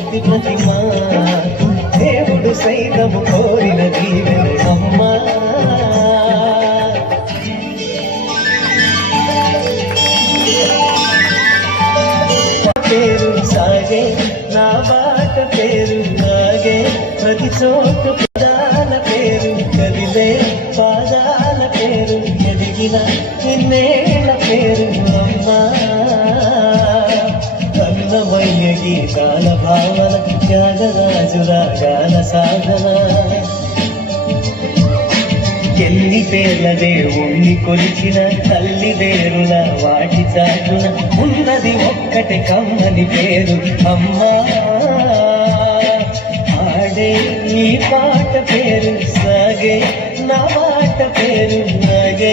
మూర్తి ప్రతిమా దేవుడు సైతము కోరిన దీవెన అమ్మా పేరు సాగే నా బాట పేరు నాగే ప్రతి చోట పదాల పేరు కదిలే పాదాల పేరు ఎదిగిన నిన్నేళ్ళ పేరు అమ్మా అన్నమయ్య గీతాల భావన త్యాగరాజుల గాన సాధన ఎన్ని పేర్ల దేవుణ్ణి కొలిచిన తల్లి వేరుల వాటి చాటున ఉన్నది ఒక్కటి కమ్మని పేరు అమ్మా ఆడే ఈ పాట పేరు సాగే నా మాట పేరు నాగే